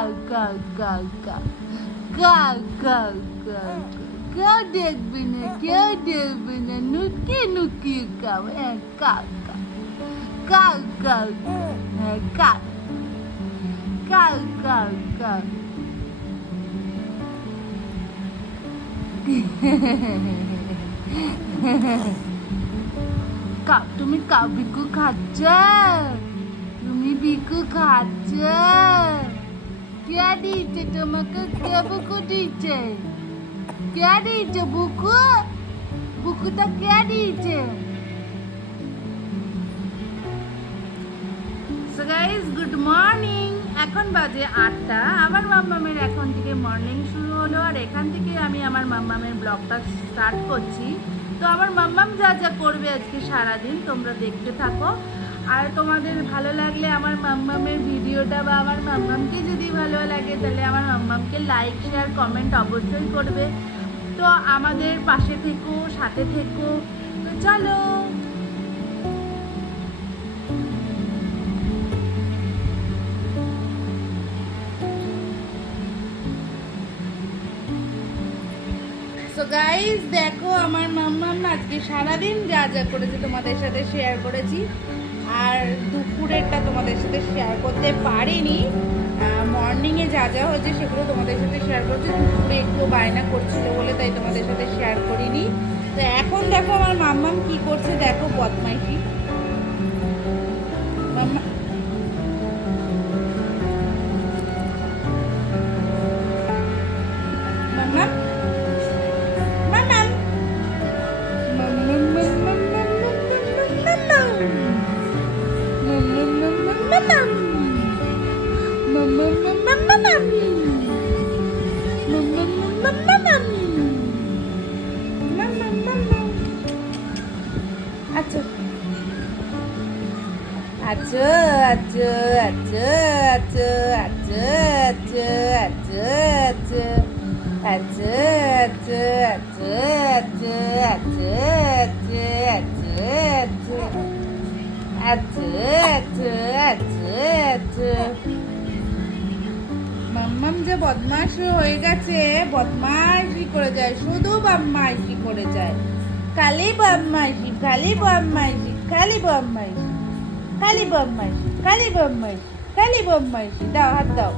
cow cow cow cow cow cow কেউ দেখবে না কেউ দেখবে না নুকিয়ে নুকিয়ে কাউ হ্যাঁ কাউ কাউ কাউ কাউ হ্যাঁ cow cow cow cow cow তুমি কাউ বিকু খাচ্ছ তুমি বিকু খাচ্ছ কে দিচ্ছে তোমাকে কে বুকু দিচ্ছে কে দিচ্ছে বুকু বুকুটা কে দিচ্ছে সো গাইস গুড মর্নিং এখন বাজে 8টা আমার মাম্মামের এখন থেকে মর্নিং শুরু হলো আর এখান থেকে আমি আমার মাম্মামের ব্লগটা স্টার্ট করছি তো আমার মাম্মাম যা যা করবে আজকে সারাদিন তোমরা দেখতে থাকো আর তোমাদের ভালো লাগলে আমার মাম্মামের ভিডিওটা বা আমার মাম্মামকে যদি ভালো লাগে তাহলে আমার মাম্মামকে লাইক শেয়ার কমেন্ট অবশ্যই করবে তো আমাদের পাশে থেকো সাথে থেকো তো চলো তো গাইস দেখো আমার মাম্মাম আজকে সারাদিন যা যা করেছে তোমাদের সাথে শেয়ার করেছি আর দুপুরেরটা তোমাদের সাথে শেয়ার করতে পারিনি মর্নিংয়ে যা যা হয়েছে সেগুলো তোমাদের সাথে শেয়ার করছি দুপুরে একটু বায়না করছিল বলে তাই তোমাদের সাথে শেয়ার করিনি তো এখন দেখো আমার মাম্মাম কি করছে দেখো বদমাইশি মাম্মা আচ্ছা আচ্ছা আচ্ছা আচ্ছা আচ্ছা আচ্ছা আচ্ছা আচ্ছা আচ্ছা আচ্ছা আচ্ছা আচ্ছা আচ্ছা আচ্ছা আচ্ছা মাম্মাম যে বদমাশি হয়ে গেছে বদমাশি করে যায় শুধু বদমাশি করে যায় খালি বদমাশি খালি বদমাশি খালি বদমাশি খালি বদমাশি খালি বদমাশি খালি বদমাশি দাও হাত দাও